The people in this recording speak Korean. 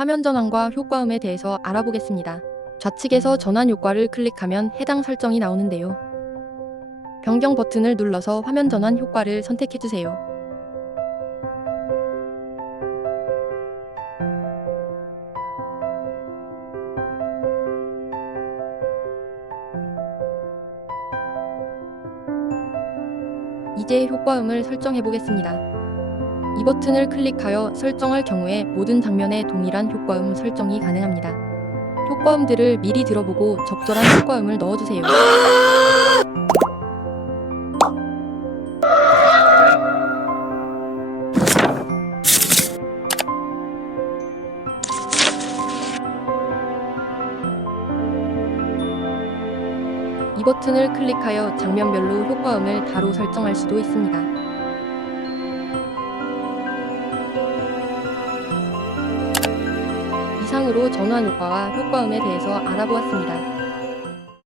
화면 전환과 효과음에 대해서 알아보겠습니다. 좌측에서 전환 효과를 클릭하면 해당 설정이 나오는데요. 변경 버튼을 눌러서 화면 전환 효과를 선택해주세요. 이제 효과음을 설정해 보겠습니다. 이 버튼을 클릭하여 설정할 경우에 모든 장면에 동일한 효과음 설정이 가능합니다. 효과음들을 미리 들어보고 적절한 효과음을 넣어주세요. 이 버튼을 클릭하여 장면별로 효과음을 바로 설정할 수도 있습니다. 이상으로 전환 효과와 효과음에 대해서 알아보았습니다.